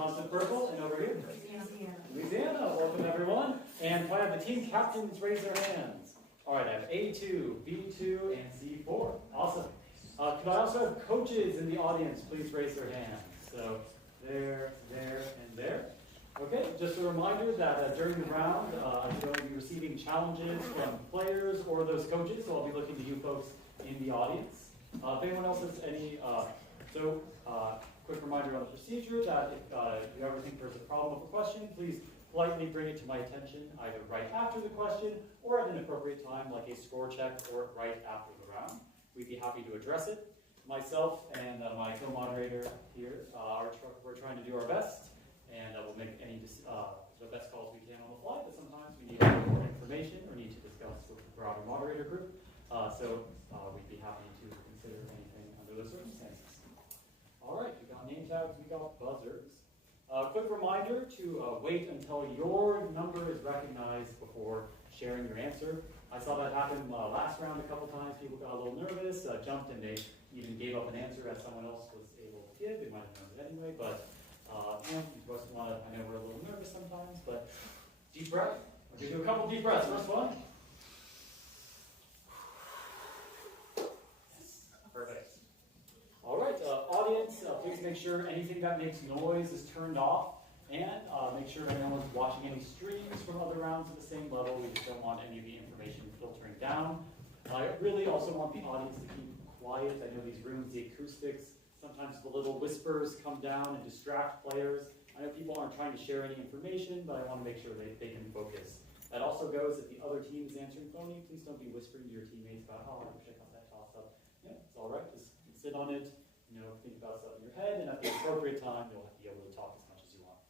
Constant purple, and over here? Louisiana. Welcome, everyone. And if I have the team captains raise their hands. All right, I have A2, B2, and C4. Awesome. Could I also have coaches in the audience please raise their hands? So there, and there. Okay, just a reminder that during the round, I'm going to be receiving challenges from players or those coaches, so I'll be looking to you folks in the audience. If anyone else has any, quick reminder on the procedure that if you ever think there's a problem with a question, please politely bring it to my attention either right after the question or at an appropriate time like a score check or right after the round. We'd be happy to address it. Myself and my co-moderator here, we're trying to do our best, and we'll make the best calls we can on the fly, but sometimes we need more information or need to discuss with the broader moderator group. So we'd be happy to consider anything under those circumstances. All right, we got name tags, we got buzzers. Quick reminder to wait until your number is recognized before sharing your answer. I saw that happen last round a couple times. People got a little nervous, jumped, and they even gave up an answer that someone else was able to give. They might have known it anyway, but you just want to, I know we're a little nervous sometimes, but deep breath. I'll give you a couple deep breaths. First one. Yes, perfect. All right, audience, please make sure anything that makes noise is turned off, and make sure that no one's watching any streams from other rounds at the same level. We just don't want any of the information filtering down. I really also want the audience to keep quiet. I know these rooms, the acoustics, sometimes the little whispers come down and distract players. I know people aren't trying to share any information, but I want to make sure they can focus. That also goes if the other team is answering phony, please don't be whispering to your teammates about, oh, I wish I got that toss up. Yeah, it's all right. Just sit on it, think about stuff in your head, and at the appropriate time, you'll be able to talk as much as you want.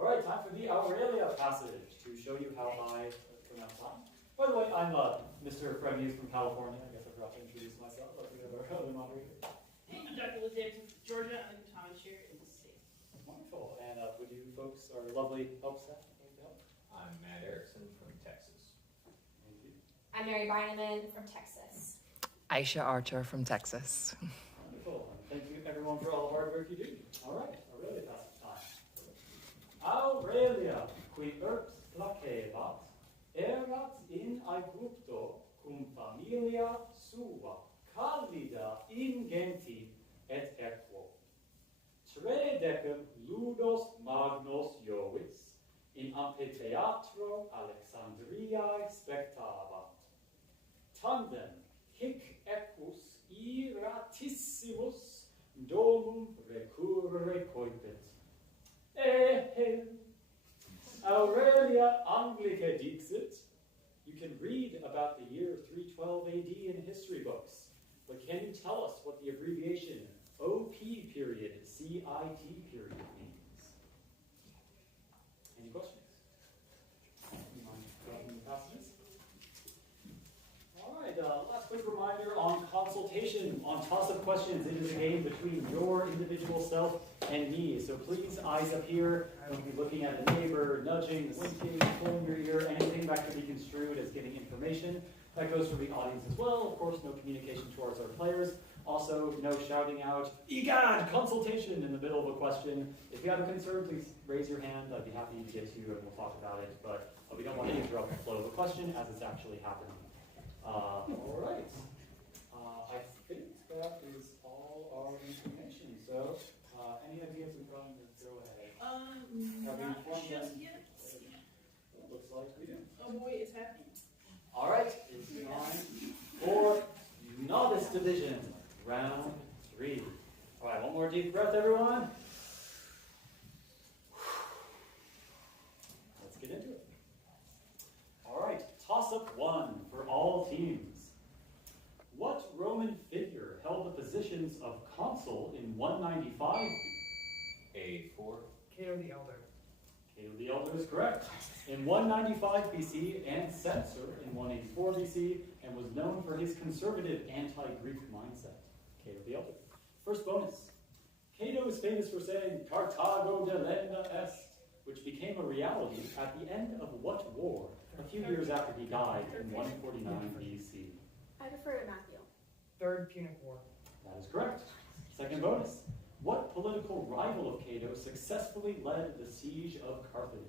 All right, time for the Aurelia passage to show you how I pronounce time. By the way, I'm Mr. Fred Hughes from California. I guess I forgot to introduce myself, but we have our other moderator. Hey, I'm Dr. Liz Davidson from Georgia. I'm the Thomas Chair in the state. Wonderful. And would you folks, our lovely help staff, like to help? I'm Matt Erickson from Texas. Thank you. I'm Mary Beineman from Texas. Aisha Archer from Texas. Wonderful. And thank you, everyone, for all the hard work you do. All right, Aurelia passage time. Aurelia, qui urbs placebat, erat in Aegypto cum familia sua, callida ingenti et equo. Tredecem ludos magnos Jovis, in amphitheatro Alexandriae spectabat. Tandem hic equus iratissimus domum recurre coipet. Aurelia Anglica dixit. You can read about the year 312 AD in history books, but can you tell us what the abbreviation OP period CIT period means? Any questions? You mind grabbing the passages? All right, last quick reminder on consultation, on toss-up questions. It is a game between your individual self and me. So please, eyes up here. Don't be looking at a neighbor, nudging, winking, pulling your ear, anything that could be construed as giving information. That goes for the audience as well. Of course, no communication towards our players. Also, no shouting out, "Egad, consultation," in the middle of a question. If you have a concern, please raise your hand. I'd be happy to get to you and we'll talk about it. But we don't want to interrupt the flow of the question as it's actually happening. All right. I think that is all our information. So, any ideas we're going to throw ahead? Not just yet. Looks like we do. Oh boy, it's happening. All right, it's time for Novice Division, round 3. All right, one more deep breath, everyone. Let's get into it. All right, toss-up 1 for all teams. What Roman figure held the positions of consul in 195? A4. Cato the Elder. Cato the Elder is correct. In 195 BC and censor in 184 BC, and was known for his conservative anti-Greek mindset. Cato the Elder. First bonus. Cato is famous for saying, "Carthago delenda est," which became a reality at the end of what war, a few years after he died in 149 BC. I prefer to Matthew. Third Punic War. That is correct. Second bonus. What political rival of Cato successfully led the siege of Carthage?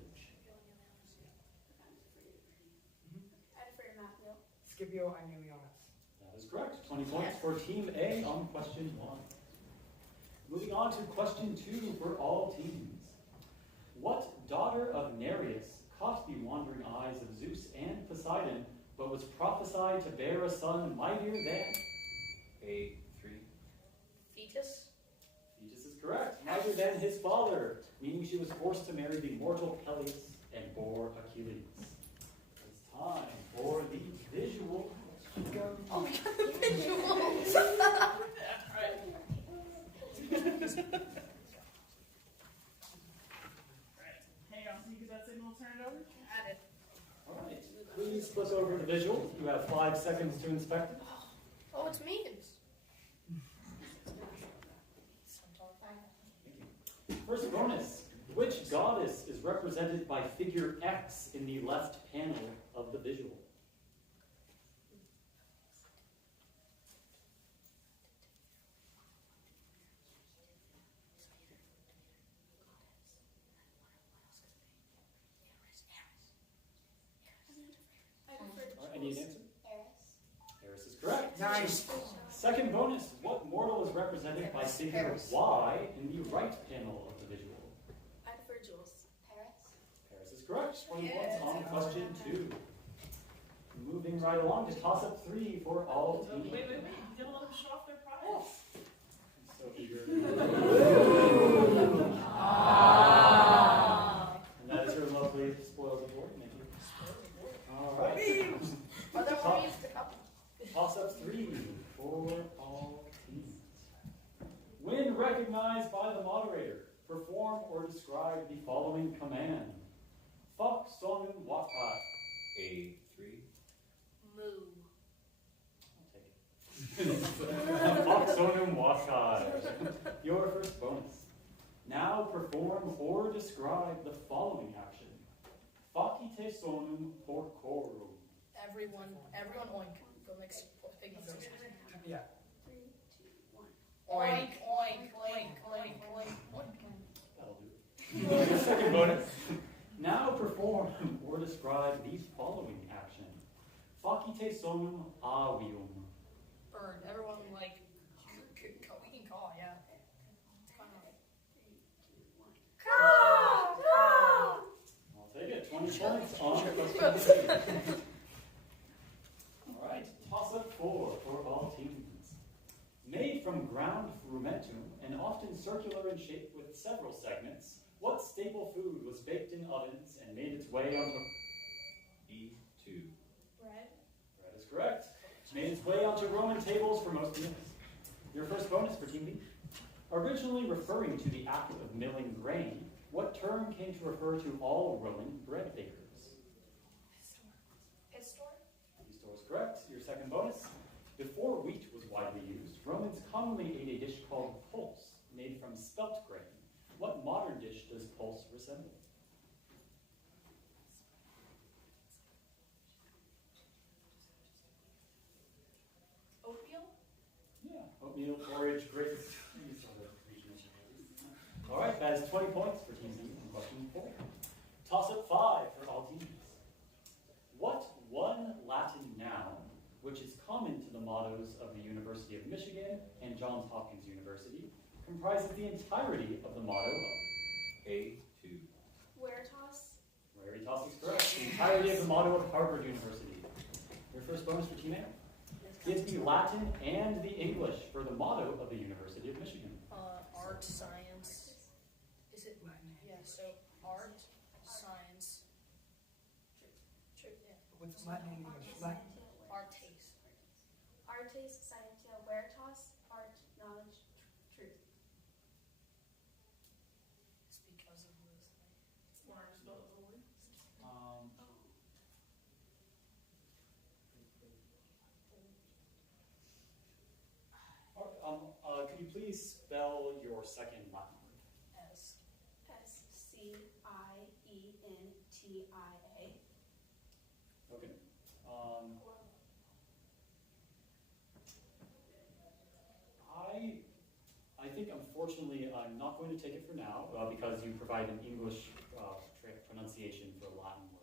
Scipio Aemilianus. That is correct. 20 points for Team A on question 1. Moving on to question 2 for all teams. What daughter of Nereus caught the wandering eyes of Zeus and Poseidon, but was prophesied to bear a son mightier than? A3. Fetus. Fetus is correct. Mightier than his father, meaning she was forced to marry the mortal Peleus and bore Achilles. It's time for the visual. Oh my god, visuals! Alright. Hang on, so you get that signal turned over? Got it. All right. Please flip over the visual. You have 5 seconds to inspect it. Oh, it's me. First bonus. Which goddess is represented by figure X in the left panel of the visual? I need an answer. Eris is correct. Nice. Second bonus. What mortal is represented by figure Y in the right panel of the visual? I prefer Jules. Paris is correct. 20 points on question 2. Moving right along to toss-up 3 for all teams. Wait. You didn't let them show off their prize. I'm so eager. And that is your lovely spoiled report. Thank you. All right. Toss-up 3 for all teams. When recognized by the moderator, perform or describe the following command. Fok sonum wakai. A3. Moo. I'll take it. Fok sonum wakai. Your first bonus. Now perform or describe the following action. Fakite sonum porcorum. Everyone oink. Go next. Big nose. Yeah. 3, 2, 1. Oink, oink. That'll do it. Second bonus. Now perform or describe these following action. Fakite sonum avium. Burn. Everyone like. We can call, yeah. It's kind of like. 3, 2, 1. I'll take it. 20 points on question 3. All right. Toss-up 4 for all teams. Made from ground frumentum and often circular in shape with several segments, what staple food was baked in ovens and made its way onto... B2. Bread. Bread is correct. Made its way onto Roman tables for most meals. Your first bonus for Team B. Originally referring to the act of milling grain, what term came to refer to all Roman bread bakers? Pistor is correct. Your second bonus. Before wheat was widely used, Romans commonly ate a dish called pulse, made from spelt grain. What modern dish does pulse resemble? Oatmeal. Yeah, oatmeal, porridge, grits. All right, that is 20 points for Team B on question 4. Toss-up 5 for all teams. What one Latin noun, which is common to the mottos of the University of Michigan and Johns Hopkins University, comprises the entirety of the motto of A2. Veritas. Veritas is correct. The entirety of the motto of Harvard University. Your first bonus for Team A. Gives the Latin and the English for the motto of the University of Michigan. Art, science. Is it? Yeah. So art, science. True. Yeah. What's Latin and English? Latin. Artes. Artes, scientia, veritas, art, knowledge, truth. It's because of this. Why are spelled holy? Could you please spell your second Latin word? S. Scientia. Okay. I think unfortunately unfortunately, I'm not going to take it for now because you provide an English pronunciation for a Latin word.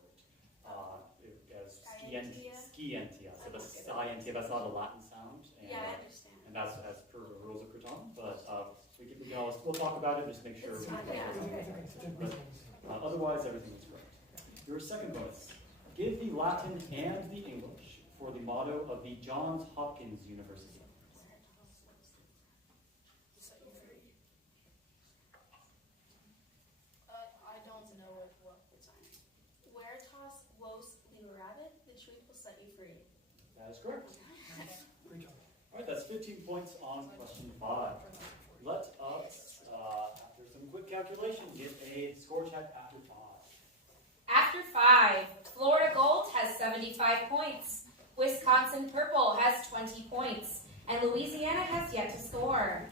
As scientia. So the scientia, that's not a Latin sound. And, Yeah, I understand. and that's as per the rules of Croton. But we'll talk about it, just make sure. It's fine, yeah. But, otherwise, everything is correct. Your second bonus. Give the Latin and the English for the motto of the Johns Hopkins University. I don't know what It's fine. Veritas vos liberabit, the truth will set you free. That is correct. Great job. All right, that's 15 points on question 5. Let us, after some quick calculation, get a score check after 5. After 5, Florida Gold has 75 points. Wisconsin Purple has 20 points. And Louisiana has yet to score.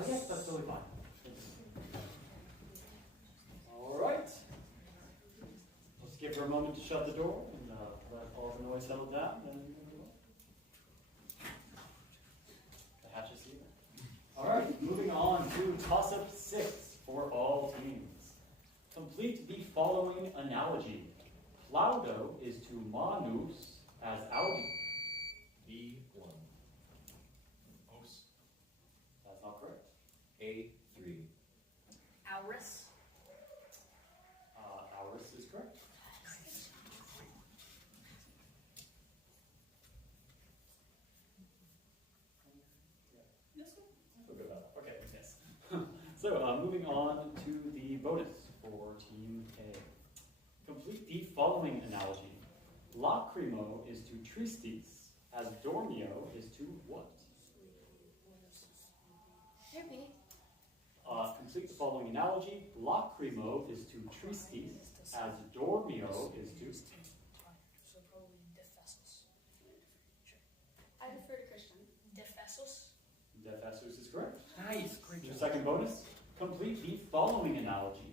Oh, yes, that's totally fine. All right. Let's give her a moment to shut the door and let all the noise settle down. And the hatch is here. All right, moving on to toss-up 6 for all teams. Complete the following analogy. Plaudo is to manus as Audi. B1. Os. That's not correct. A3. Auris. Auris is correct. Feel good about that. Okay, yes. So, moving on to the bonus for Team A. Complete the following analogy. Lacrimo is to tristis, as dormio is to what? Complete the following analogy. Lacrimo is to tristis, as dormio is to... So probably defesos. I defer to Christian. Defesos. Defesus is correct. Nice. Great Your job. second bonus. Complete the following analogy.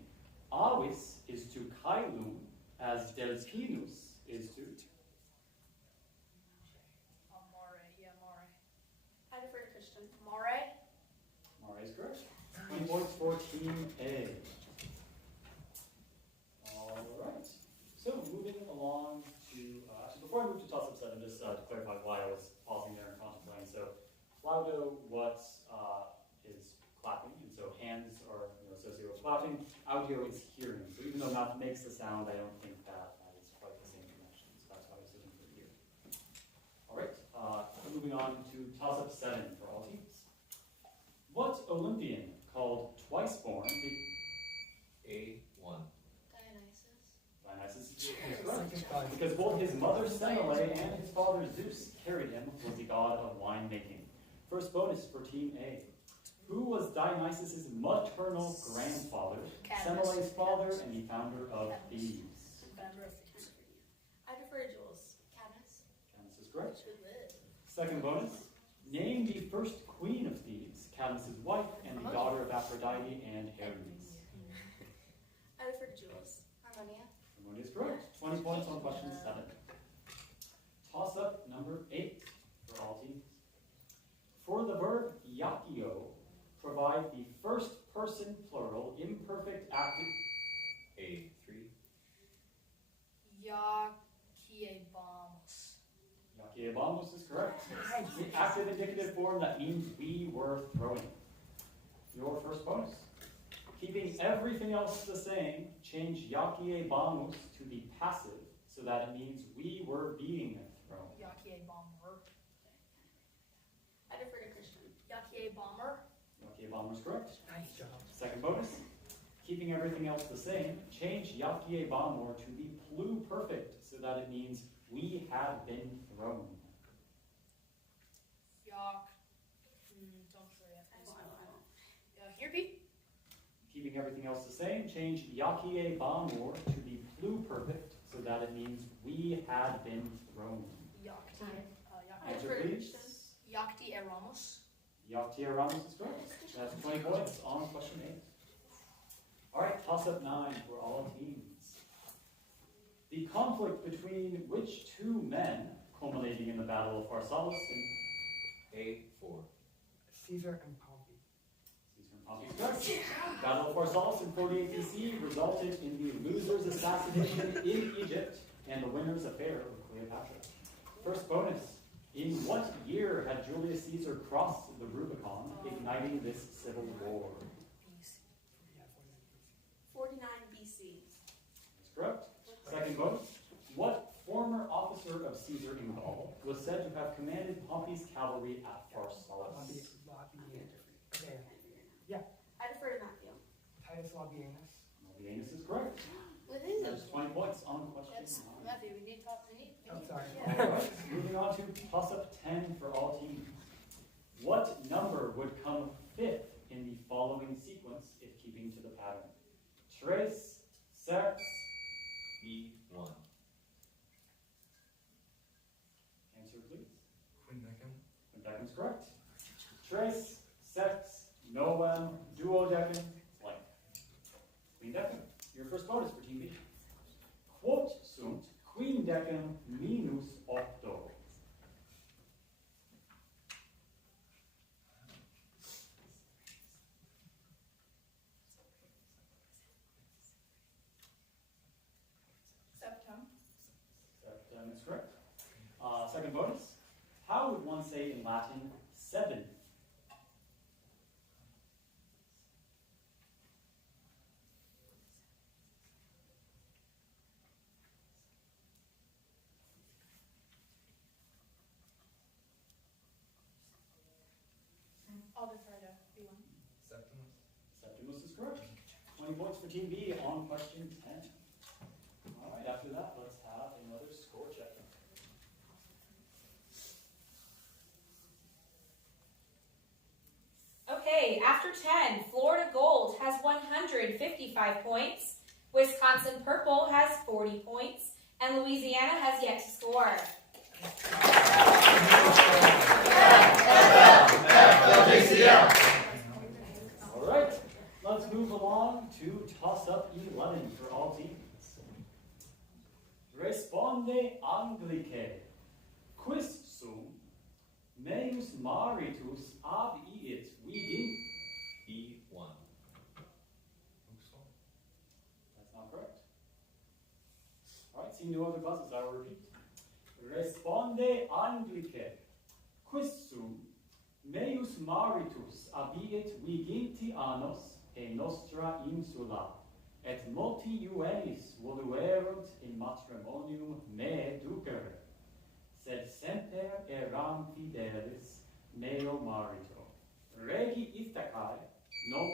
Avis is to caelum, as delphinus is to... Mare. Yeah, Mare. I defer to Christian. Mare. Mare is correct. 20 points for Team A. All right. So moving along to, actually before I move to toss-up 7, just to clarify why I was pausing there and contemplating. So Plaudo, what is clapping? And so hands are associated with clapping. Audio is hearing. So even though mouth makes the sound, I don't think that is quite the same connection. So that's why I was looking for ear. All right. Moving on to toss-up 7 for all teams. What Olympian called twice born A1. Dionysus. Dionysus is correct. Second thought. Because both his mother Semele and his father Zeus carried him was the god of winemaking. First bonus for Team A. Who was Dionysus' maternal grandfather, Cadmus. Semele's father, and the founder of Thebes? Founder of Thebes. I defer to Jules. Cadmus. Cadmus is correct. Should live. Second bonus. Name the first queen of Thebes, Cadmus' wife, and the daughter of Aphrodite and Hermes. I defer to Jules. Harmonia. Harmonia is correct. 20 points on question 7. Toss-up number 8 for all teams. For the verb yakio, provide the first person plural imperfect active. A3. Yakiebamos. Yakiebamos is correct. The active indicative form that means we were throwing. Your first bonus. Keeping everything else the same, change yakiebamos to the passive so that it means we were being thrown. Yakiebomber. I defer to Christian. Yakiebomber. Yakiebomber is correct. Nice job. Second bonus. Keeping everything else the same, change yakiebomor to the pluperfect so that it means we have been thrown. Yak. Don't say it. I won't. Here, Pete. Keeping everything else the same, change yakiebomor to the pluperfect so that it means we had been thrown. Yakti. I Answer defer to please. Christian. Yakti Eramos. Yakiebomos is correct. That's 20 points on question 8. All right, toss-up 9 for all teams. The conflict between which two men, culminating in the Battle of Pharsalus in A4. Caesar and Pompey. Battle of Pharsalus in 48 BC resulted in the loser's assassination in Egypt and the winner's affair with Cleopatra. First bonus. In what year had Julius Caesar crossed the Rubicon, igniting this civil war? 49 BC. That's correct. Second bonus. What former officer of Caesar in Gaul was said to have commanded Pompey's cavalry at Pharsalus? Okay. I defer to Matthew. Titus Labienus. Labienus is correct. Within There's 20 points on question That's 9. Matthew. We need top. I'm sorry. Yeah. Alright, moving on to toss-up 10 for all teams. What number would come fifth in the following sequence if keeping to the pattern? Tres, sex, B1. answer please. Quindecim. Quindecim's correct. Tres, sex, novem, duodecim, blank. Quindecim, your first bonus for Team B. Quot sunt quindecim minus octo? Septum. Septum is correct. Second bonus. How would one say in Latin seventh? I'll defer to B1. Septimus. Septimus is correct. 20 points for Team B on question 10. All right, after that, let's have another score check. Okay, after 10, Florida Gold has 155 points, Wisconsin Purple has 40 points, and Louisiana has yet to score. All right, let's move along to toss-up 11 for all teams. Responde Anglice. Quis sum meus maritus ab iit vigin? B1. That's not correct. All right, seeing no other buzzes, I will repeat. Responde Anglice. Quis sum meus maritus abiet viginti annos e nostra insula, et multi juvenis voluerunt in matrimonium me ducere, sed semper eram fidelis meo marito. Regi Ithacae non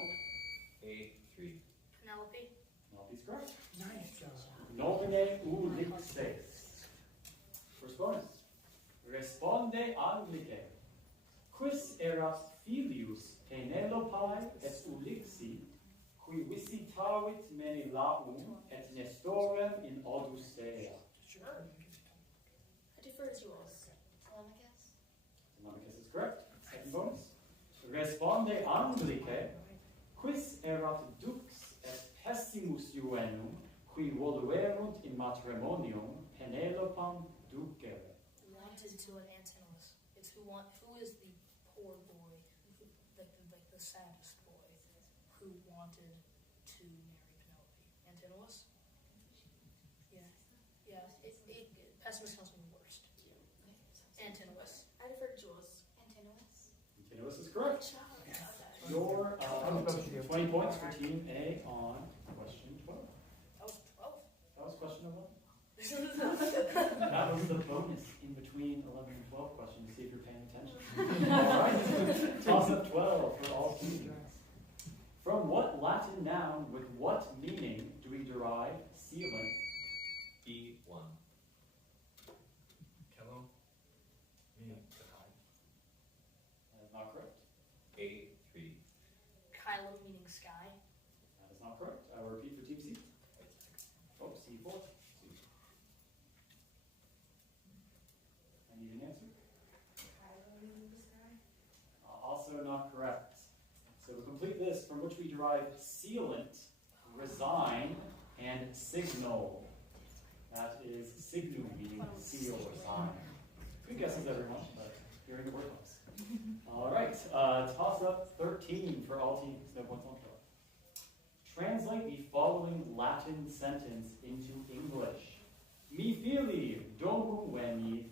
A3. Penelope. Penelope's correct. Nice job. Nomine ulixes. First bonus. Responde Anglice. Quis erat filius Penelopae et Ulixi, qui visitavit Menelaum et Nestorem in Odyssea? Sure. I defer to Jules. Telemachus. Telemachus is correct. Second bonus. Responde Anglice. Quis erat dux et pessimus juvenum, qui voluerunt in matrimonium Penelopam ducere? Wanted to an Antinous. It's who is the poor boy, like the saddest boy, who wanted to marry Penelope. Antinous? Yeah. Pessimist sounds the worst. Antinous. I defer to Jules. Antinous is correct. Good job. Your I'll go to you. 20 points for Team A on question 12. That was 12. That was question 11. That was the bonus in between 11 and 12 questions to see if you're paying attention. All right. Toss up 12 for all teams. From what Latin noun with what meaning do we derive sealant? B1. Kello. Me. That is not correct. A3. Kylo meaning sky. That is not correct. I will repeat for Team C. Oh, C4. I need an answer. Also not correct. So to complete this, from which we derive sealant, resign, and signal. That is signum, meaning seal or sign. Good guesses, everyone, but hearing the word helps. All right, toss up 13 for all teams. No points on floor. Translate the following Latin sentence into English. Mi fili domu veni.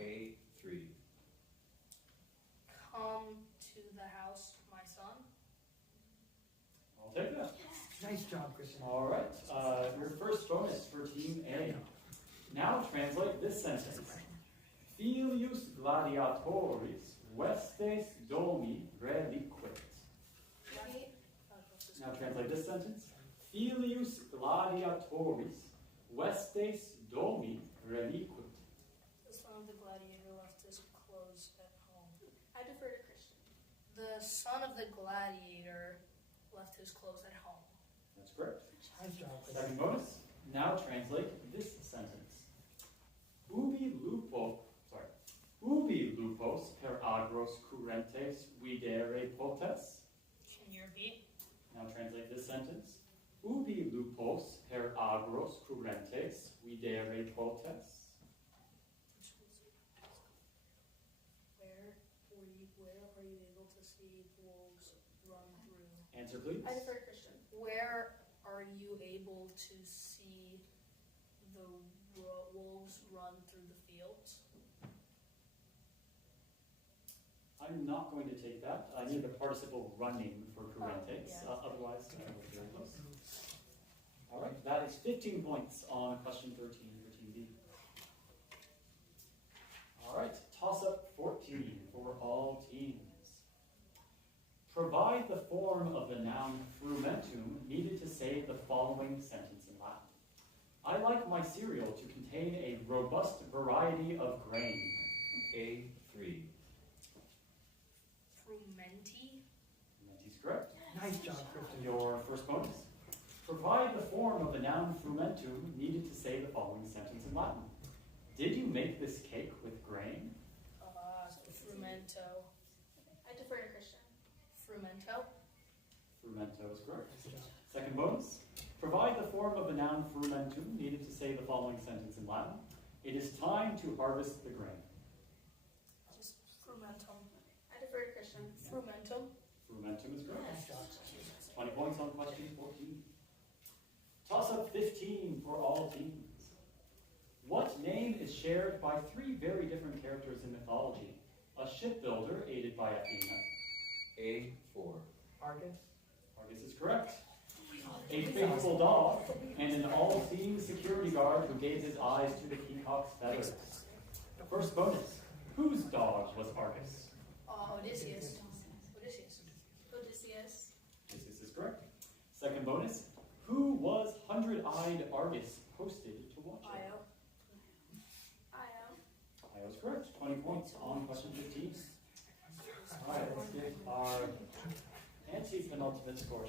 A3. Come to the house, my son. I'll take that. Nice job, Christian. All right, your first bonus for Team A. Now translate this sentence. Filius gladiatoris vestes domi reliquit. Now translate this sentence. Filius gladiatoris vestes domi reliquit. The son of the gladiator left his clothes at home. I defer to Christian. The son of the gladiator left his clothes at home. That's correct. Nice job, Christian. Second bonus. Now translate this sentence. Ubi lupos per agros currentes videre potes. Can you repeat? Now translate this sentence. Ubi lupos per agros currentes videre potes. Where are you able to see wolves run through? Answer, please. I defer to Christian. Where are you able to see the wolves run through the fields? I'm not going to take that. I need the participle running for currentes. yeah. Otherwise, we're very close. All right, that is 15 points on question 13 for Team B. All right, toss up 14 for all teams. Provide the form of the noun frumentum needed to say the following sentence in Latin. I like my cereal to contain a robust variety of grain. A3. Frumenti. Frumenti's correct. Nice job, Christian. Your first bonus. Provide the form of the noun frumentum needed to say the following sentence in Latin. Did you make this cake with grain? Frumento. I defer to Christian. Frumento. Frumento is correct. Nice job. Second bonus. Provide the form of the noun frumentum needed to say the following sentence in Latin. It is time to harvest the grain. Just frumentum. I defer to Christian. Frumentum. Frumentum is correct. Nice job. 20 points on question 14. Toss up 15 for all teams. What name is shared by three very different characters in mythology? A shipbuilder aided by Athena. A4. Argus. Argus is correct. A faithful dog and an all-seeing security guard who gave his eyes to the peacock's feathers. First bonus. Whose dog was Argus? Odysseus. Odysseus. Odysseus. This is correct. Second bonus. Who was hundred-eyed Argus posted to watch it? Io. Io. Io's correct. 20 points on question 15. All right, let's get our anti-penultimate score.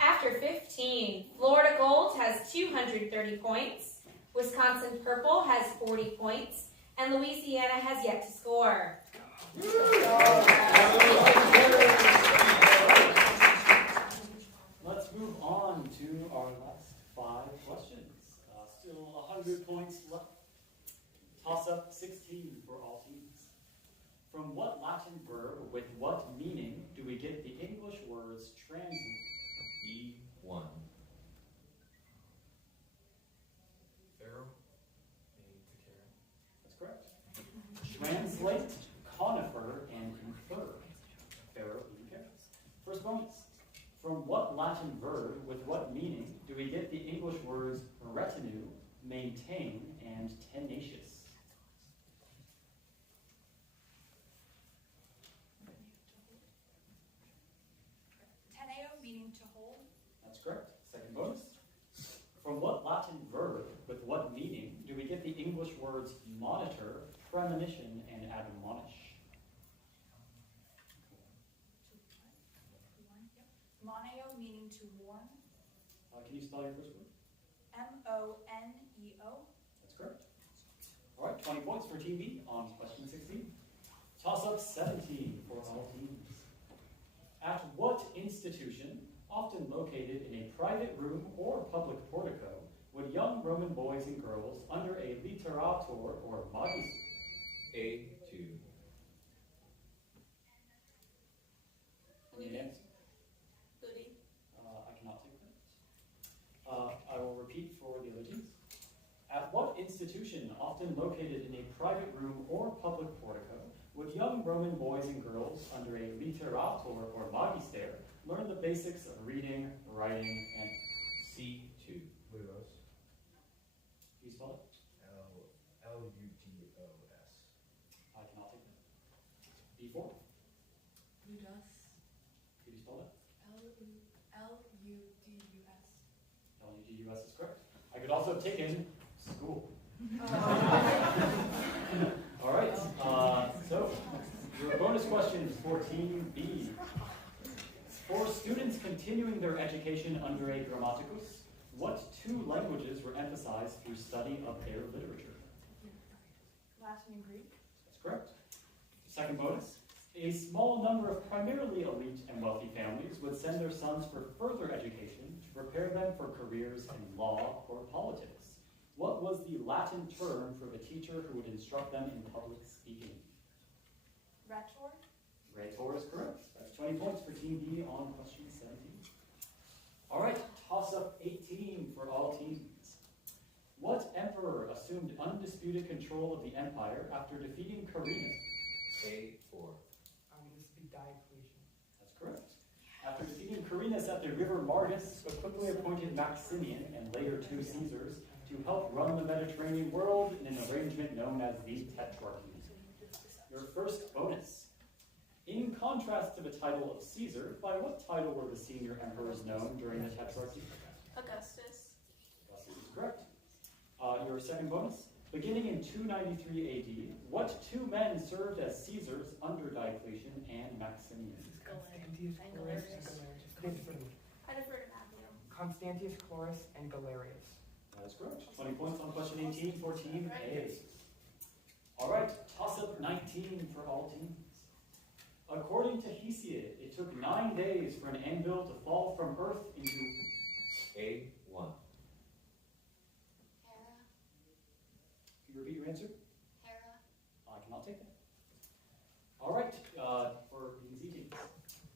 After 15, Florida Gold has 230 points, Wisconsin Purple has 40 points, and Louisiana has yet to score. Let's move on to our last 5 questions. Still 100 points left. Toss up 16 for all teams. From what Latin verb with what meaning do we get the English words translate? B1. Pharaoh. That's correct. Translate, conifer, and infer. Pharaoh eating carrots. First bonus. From what Latin verb with what meaning do we get the English words retinue, maintain, and tenacious? Teneo, meaning to hold. That's correct. Second bonus. From what Latin verb with what meaning do we get the English words monitor, premonition, and admonish? Moneo, meaning to warn. Can you spell your first word? Moneo. That's correct. All right, 20 points for Team B on question 16. Toss up 17 for all teams. At what institution often located in a private room or public portico, would young Roman boys and girls under a literator or magis? A2. Any answer? Booty. I cannot take that. I will repeat for the other teams. At what institution, often located in a private room or public portico, would young Roman boys and girls under a literator or magister learn the basics of reading, writing, and C2. Ludus. you spell it? Ludus. I cannot take that. B4? Ludus. Could you spell it? Ludus. L-U-D-U-S is correct. I could also have taken school. All right, so your bonus question is 14B. For students continuing their education under a grammaticus, what two languages were emphasized through study of their literature? Latin and Greek. That's correct. Second bonus. A small number of primarily elite and wealthy families would send their sons for further education to prepare them for careers in law or politics. What was the Latin term for the teacher who would instruct them in public speaking? Rhetor. Rhetor is correct. That's 20 points for Team B on question 17. All right, toss-up 18 for all teams. What emperor assumed undisputed control of the empire after defeating Carinus? A4. This would be Diocletian. That's correct. After defeating Carinus at the river Margus, but quickly appointed Maximian and later two Caesars to help run the Mediterranean world in an arrangement known as the Tetrarchy. Your first bonus. In contrast to the title of Caesar, by what title were the senior emperors known during the Tetrarchy? Augustus. Augustus is correct. Your second bonus. Beginning in 293 AD, what two men served as Caesars under Diocletian and Maximian? Constantius Chlorus and Galerius. Please defer to me. I defer to Matthew. Constantius Chlorus and Galerius. That is correct. 20 points on question 18 for Team A. All right, toss-up 19 for all teams. According to Hesiod, it took 9 days for an anvil to fall from Earth into A1. Hera. Can you repeat your answer? Hera. I cannot take that. All right, for the Z teams.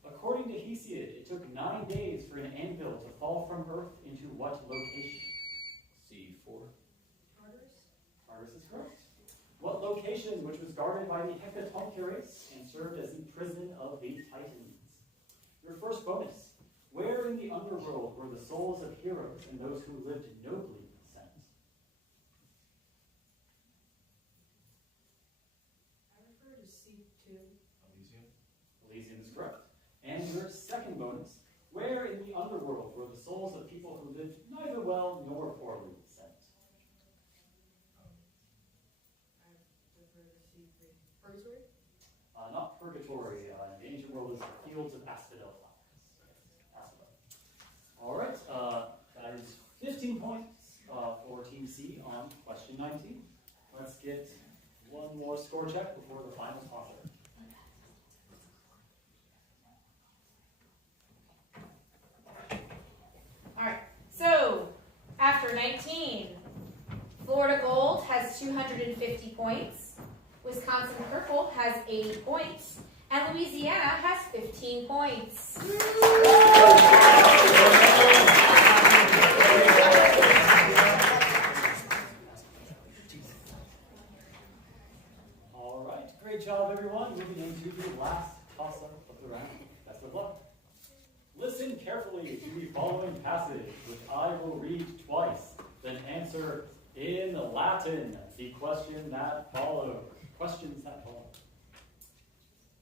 According to Hesiod, it took 9 days for an anvil to fall from Earth into what location? C4. Tartarus is correct. What location, which was guarded by the Hecatompyres and served as the prison of the Titans? Your first bonus. Where in the underworld were the souls of heroes and those who lived nobly sent? I refer to C2. Elysium. Elysium is correct. And your second bonus. Where in the underworld were the souls of people who lived neither well nor poorly sent? Purgatory. Not purgatory. The ancient world is the fields of asphodel flowers. All right. That is 15 points for Team C on question 19. Let's get one more score check before the final toss-up. All right, so after 19, Florida Gold has 250 points, Wisconsin Purple has 80 points, and Louisiana has 15 points. All right. Great job, everyone. Moving into the last toss-up of the round. Best of luck. Listen carefully to the following passage, which I will read twice, then answer in Latin the questions that follow.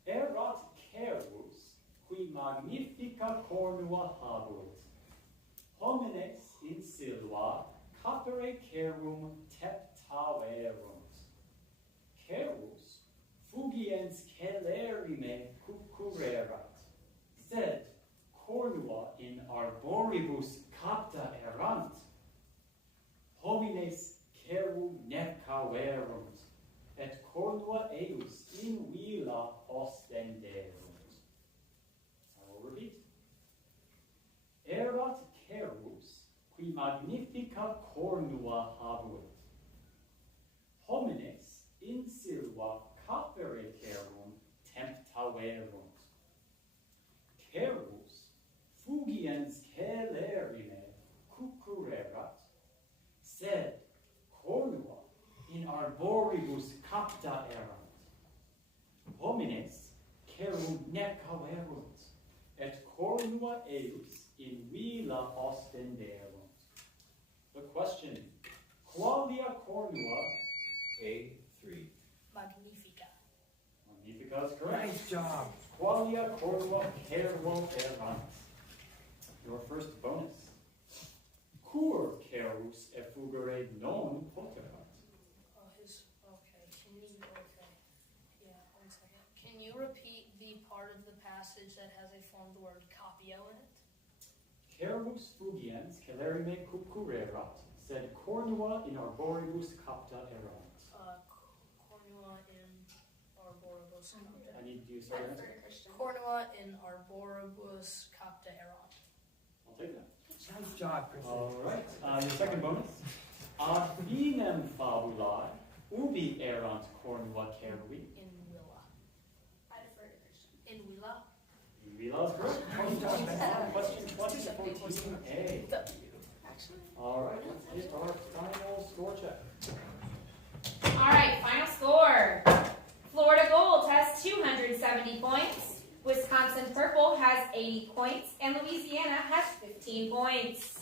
Erat cervus, qui magnifica cornua habuit. Homines in silva capere cerum teptaverunt. Cervus fugiens celerime cucurerat, sed cornua in arboribus capta erant. Homines cerum necaverunt, et cornua eius in vila ostenderunt. I will repeat. magnifica cornua habuit. Homines in silva capere cerum temptaverunt. Cervus fugiens celerime cucurerat, sed cornua in arboribus capta erant. Homines cerum necaverunt, et cornua eius in vila ostenderunt. The question, qualia cornua? A3. Magnifica. Magnifica is correct. Nice job. Qualia cornua cervo erant. Your first bonus. Cur cerus effugere non poterat. Okay, can you, yeah, 1 second. Can you repeat the part of the passage that has a formed word capio in it? Cervus fugiens celerime cucurerat, sed cornua in arboribus capta erant. Cornua in arboribus capta. I need you to I start prefer answering. Christian. Cornua in arboribus capta erant. I'll take that. Nice job, Kristen. All right. Your second bonus. Ad finem fabulae ubi erant cornua cervi. In Willa. I defer to Christian. In Willa? Vila is correct. Question 20, 14A. Actually. All right. Let's get our final score check. All right, final score. Florida Gold has 270 points. Wisconsin Purple has 80 points. And Louisiana has 15 points.